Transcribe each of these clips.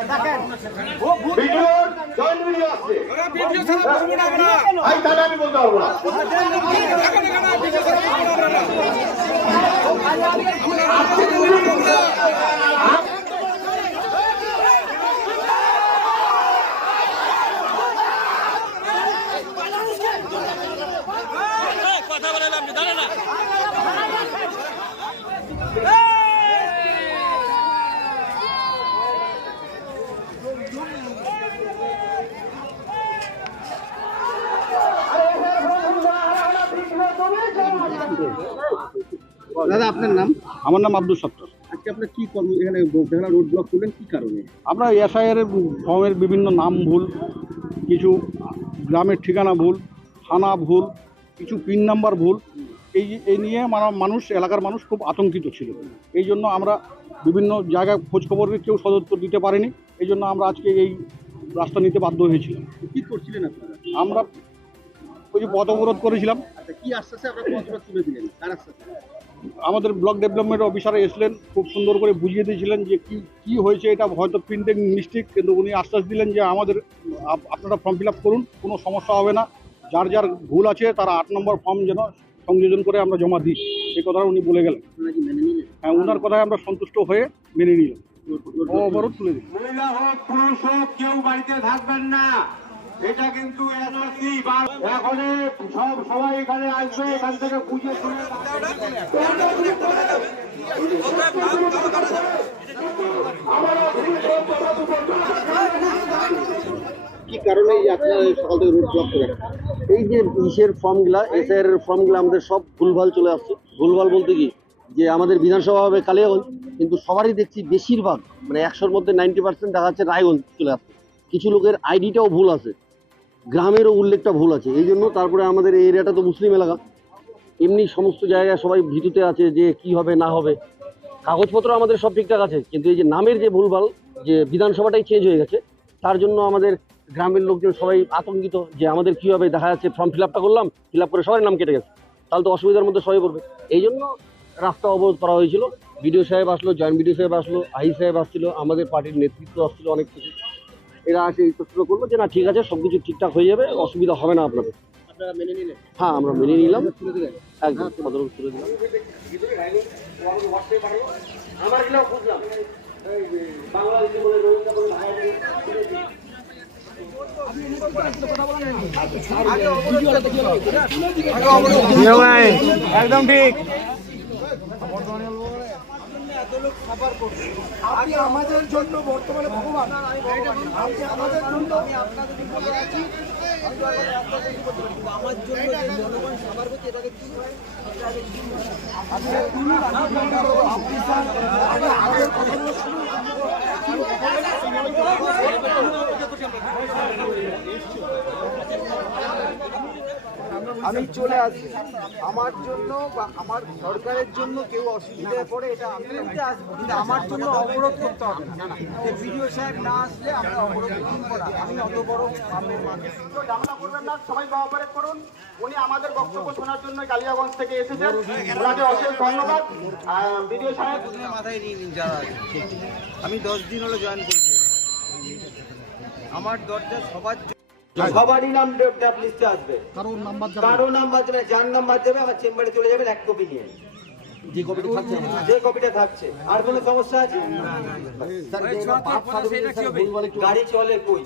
Video joint video আসছে ভাই তাহলে আমি বলতে পারব না কথা বলেন আপনি দাঁড়ান না দাদা আপনার নাম? আমার নাম আব্দুল সত্তর। আজকে আপনার কি কর্ম এখানে বেহালা রোড ব্লক করলেন কি কারণে? আমরা এসআইয়ের ফর্মের বিভিন্ন নাম ভুল কিছু গ্রামের ঠিকানা ভুল থানা ভুল কিছু পিন নাম্বার ভুল এই এই নিয়ে মানে মানুষ এলাকার মানুষ খুব আতঙ্কিত ছিল। এই জন্য আমরা বিভিন্ন জায়গায় খোঁজখবর কেউ সদুত্তর দিতে পারেনি। এই জন্য আমরা আজকে এই রাস্তা নিতে বাধ্য হয়েছিলাম। কি করছিলেন আপনারা? আমরা ওই পথ অবরোধ করেছিলাম। আচ্ছা কি আশ্বাসে তুলে দিলেন? আমাদের ব্লক ডেভেলপমেন্ট অফিসার এসলেন খুব সুন্দর করে বুঝিয়ে দিয়েছিলেন যে কি কি হয়েছে এটা হয়তো প্রিন্টিং মিস্টেক কিন্তু উনি আশ্বাস দিলেন যে আমাদের আপনারা ফর্ম ফিল আপ করুন কোনো সমস্যা হবে না। যার যার ভুল আছে তারা আট নম্বর ফর্ম যেন সংযোজন করে আমরা জমা দিই। এই কথাটা উনি বলে গেলেন। মেনে হ্যাঁ ওনার কথায় আমরা সন্তুষ্ট হয়ে মেনে নিলাম। অবরোধ তুলে দিই মহিলা হোক পুরুষ হোক কেউ বাড়িতে থাকবেন না। এটা কিন্তু এখন সব সবাই এখানে আসবে, এখান থেকে কি কারণে আপনারা সকাল থেকে রোড ব্লক করে? এই যে ইসের ফর্মগুলা এর ফর্মগুলো আমাদের সব ভুলভাল চলে আসছে। ভুলভাল বলতে কি? যে আমাদের বিধানসভা হবে কালিয়াগঞ্জ, কিন্তু সবারই দেখছি বেশিরভাগ মানে একশোর মধ্যে নাইনটি পার্সেন্ট দেখা যাচ্ছে রায়গঞ্জ চলে আসছে। কিছু লোকের আইডিটাও ভুল আছে। গ্রামেরও উল্লেখটা ভুল আছে। এই জন্য তারপরে আমাদের এই এরিয়াটা তো মুসলিম এলাকা। এমনি সমস্ত জায়গায় সবাই ভীতুতে আছে যে কি হবে, না হবে। কাগজপত্র আমাদের সব ঠিকঠাক আছে, কিন্তু এই যে নামের যে ভুলভাল, যে বিধানসভাটাই চেঞ্জ হয়ে গেছে, তার জন্য আমাদের গ্রামের লোকজন সবাই আতঙ্কিত যে আমাদের কি হবে। দেখা যাচ্ছে ফর্ম ফিল আপটা করলাম ফিল আপ করে সবাই নাম কেটে গেছে। তাহলে তো অসুবিধার মধ্যে সবাই পড়বে। এই জন্য রাস্তা অবরোধ করা হয়েছিল। বিডিও সাহেব আসলো জয়েন্ট বিডিও সাহেব আসলো আই সাহেব আসছিল, আমাদের পার্টির নেতৃত্ব আসছিল অনেক কিছু। এরা আসে এই প্রশ্ন করল যে না ঠিক আছে সব কিছু ঠিকঠাক হয়ে যাবে অসুবিধা হবে না আপনাদের। মেনে হ্যাঁ আমরা মেনে নিলাম। একদম সদর তুলে দিলাম। একদম ঠিক। আপনি আমাদের জন্য বর্তমানে ভগবান। আপনি আমাদের জন্য আমার জন্য জনগণ সবার প্রতি এটাকে কি আপনি শুনুন, আপনি স্যার, আগে আগের কথাগুলো শুনুন। আমি চলে আসব আমার জন্য বা আমার সরকারের জন্য কেউ অসুবিধায় পড়ে এটা আমি আসব কিন্তু আমার জন্য অবরোধ করতে হবে। না বিডিও সাহেব না আসলে আমরা অবরোধ করব না। আমি অত বড় পাপের মানুষ। ঝামেলা করবেন না সবাই কোঅপারেট করুন উনি আমাদের বক্তব্য শোনার জন্য কালিয়াগঞ্জ থেকে এসেছেন। ওনাকে অশেষ ধন্যবাদ। বিডিও সাহেব। মাথায় নিয়ে নিন যারা আমি দশ দিন হলো জয়েন করছি। আমার দরজা সবার সবারই নাম লিস্টে আসবে কারও নাম্বার যাবে কারও যার নাম্বার যাবে আমার চেম্বারে চলে যাবেন এক কপি নিয়ে যে কপিটা থাকছে আর কোনো সমস্যা আছে গাড়ি চলে কই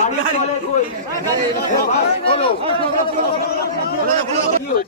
গাড়ি চলে কই